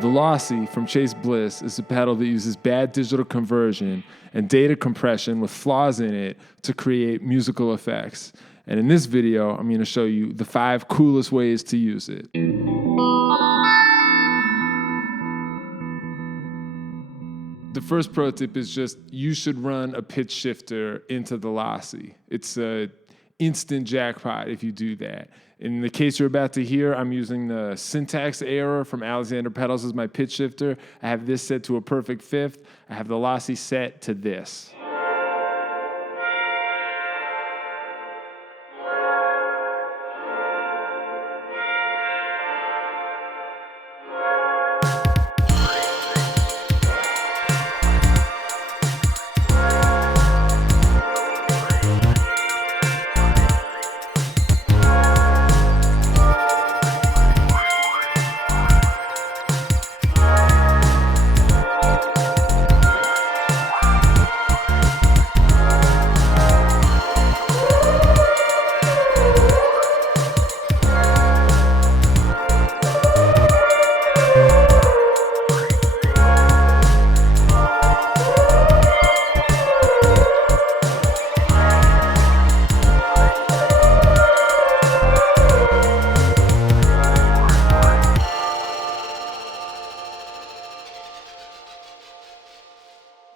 The Lossy from Bliss is a pedal that uses bad digital conversion and data compression with flaws in it to create musical effects. And in this video, I'm going to show you the 5 coolest ways to use it. The first pro tip is just you should run a pitch shifter into the Lossy. It's an instant jackpot if you do that. In the case you're about to hear, I'm using the Syntax Error from Alexander Pedals as my pitch shifter. I have this set to a perfect 5th. I have the Lossy set to this.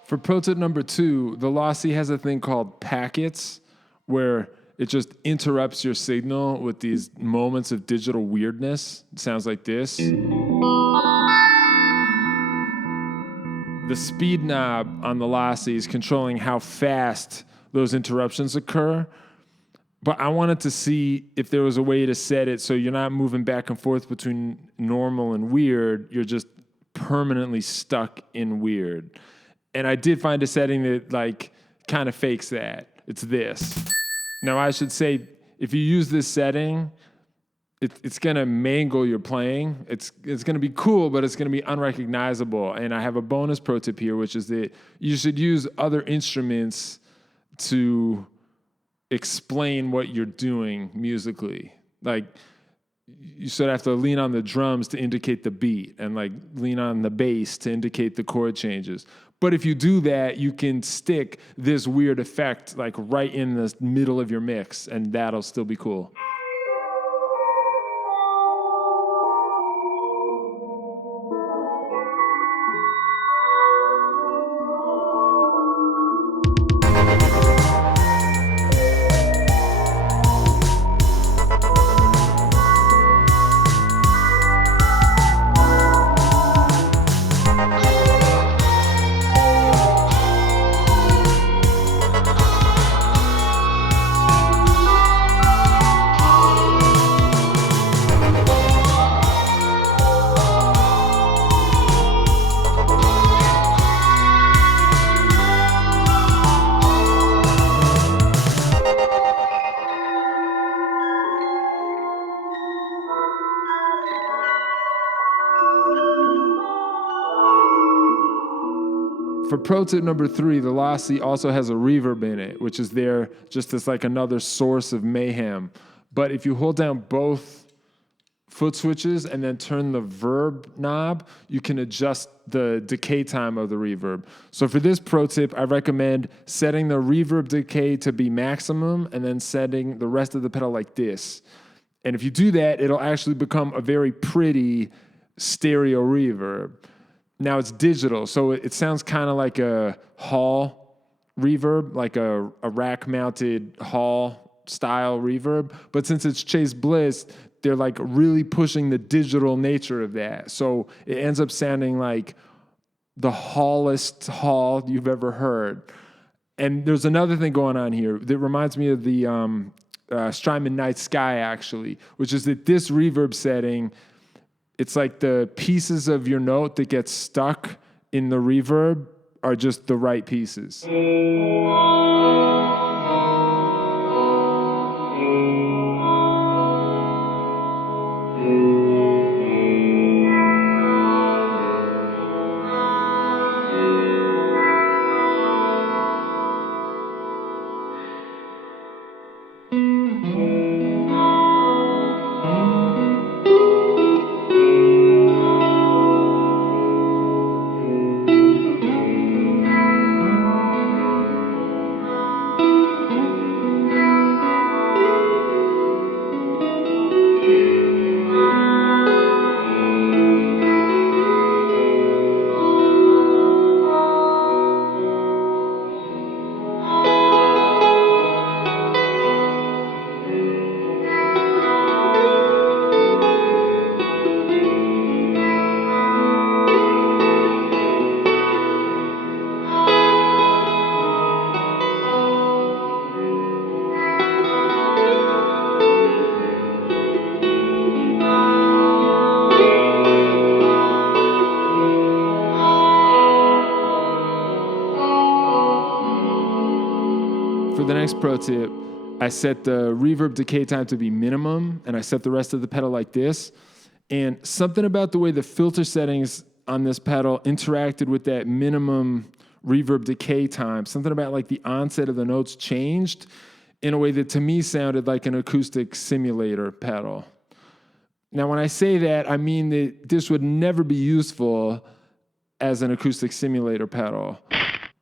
For pro tip number 2, the Lossy has a thing called packets, where it just interrupts your signal with these moments of digital weirdness. It sounds like this. The speed knob on the Lossy is controlling how fast those interruptions occur. But I wanted to see if there was a way to set it so you're not moving back and forth between normal and weird. You're just permanently stuck in weird. And I did find a setting that kind of fakes that. It's this. Now I should say, if you use this setting, it's gonna mangle your playing. It's gonna be cool, but it's gonna be unrecognizable. And I have a bonus pro tip here, which is that you should use other instruments to explain what you're doing musically. Like, you sort of have to lean on the drums to indicate the beat and lean on the bass to indicate the chord changes. But if you do that, you can stick this weird effect right in the middle of your mix, and that'll still be cool. For pro tip number 3, the Lossy also has a reverb in it, which is there just as another source of mayhem. But if you hold down both foot switches and then turn the Verb knob, you can adjust the decay time of the reverb. So for this pro tip, I recommend setting the reverb decay to be maximum and then setting the rest of the pedal like this. And if you do that, it'll actually become a very pretty stereo reverb. Now it's digital, so it sounds kind of like a hall reverb, like a rack-mounted hall-style reverb. But since it's Bliss, they're really pushing the digital nature of that. So it ends up sounding like the hallest hall you've ever heard. And there's another thing going on here that reminds me of the Strymon Night Sky, actually, which is that this reverb setting, it's like the pieces of your note that get stuck in the reverb are just the right pieces. next pro tip, I set the reverb decay time to be minimum, and I set the rest of the pedal like this. And something about the way the filter settings on this pedal interacted with that minimum reverb decay time, something about like the onset of the notes changed in a way that to me sounded like an acoustic simulator pedal. Now, when I say that, I mean that this would never be useful as an acoustic simulator pedal.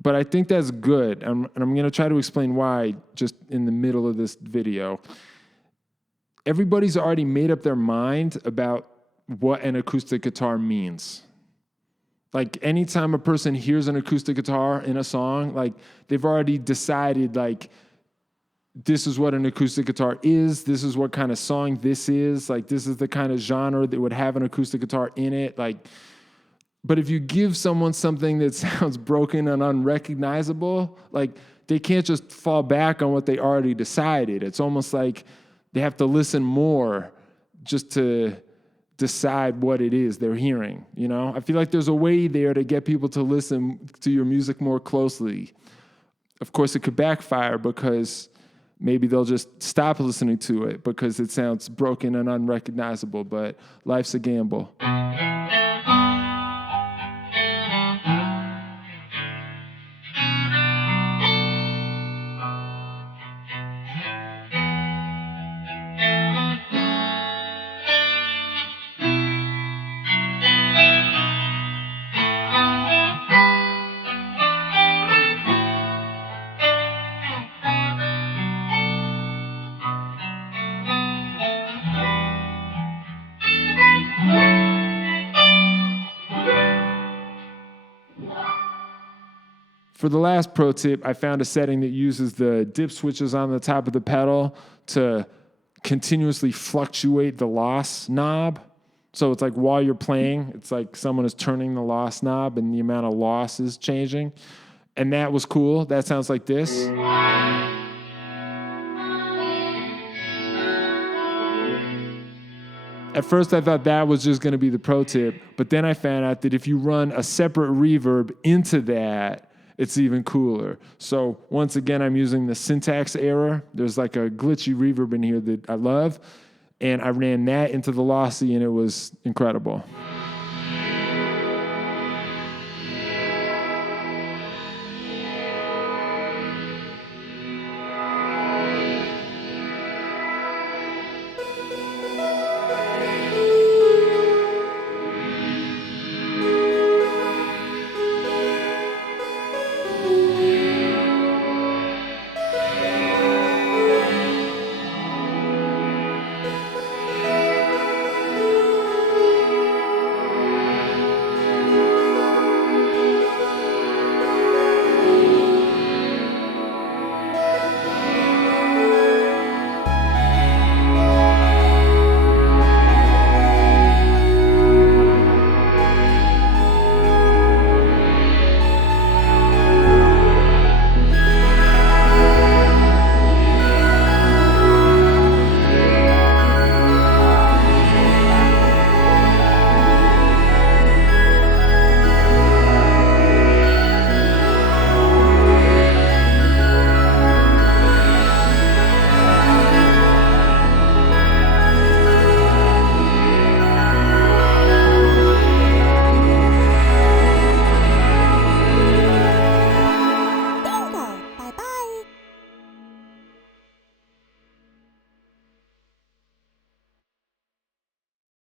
But I think that's good, and I'm going to try to explain why just in the middle of this video. Everybody's already made up their mind about what an acoustic guitar means. Like, anytime a person hears an acoustic guitar in a song, like, they've already decided, like, this is what an acoustic guitar is, this is what kind of song this is, like, this is the kind of genre that would have an acoustic guitar in it, like. But if you give someone something that sounds broken and unrecognizable, like, they can't just fall back on what they already decided. It's almost like they have to listen more just to decide what it is they're hearing, you know? I feel like there's a way there to get people to listen to your music more closely. Of course, it could backfire because maybe they'll just stop listening to it because it sounds broken and unrecognizable, but life's a gamble. For the last pro tip, I found a setting that uses the dip switches on the top of the pedal to continuously fluctuate the loss knob. So it's like while you're playing, it's like someone is turning the loss knob and the amount of loss is changing. And that was cool. That sounds like this. At first, I thought that was just going to be the pro tip, but then I found out that if you run a separate reverb into that, it's even cooler. So once again, I'm using the syntax error. There's like a glitchy reverb in here that I love, and I ran that into the Lossy, and it was incredible.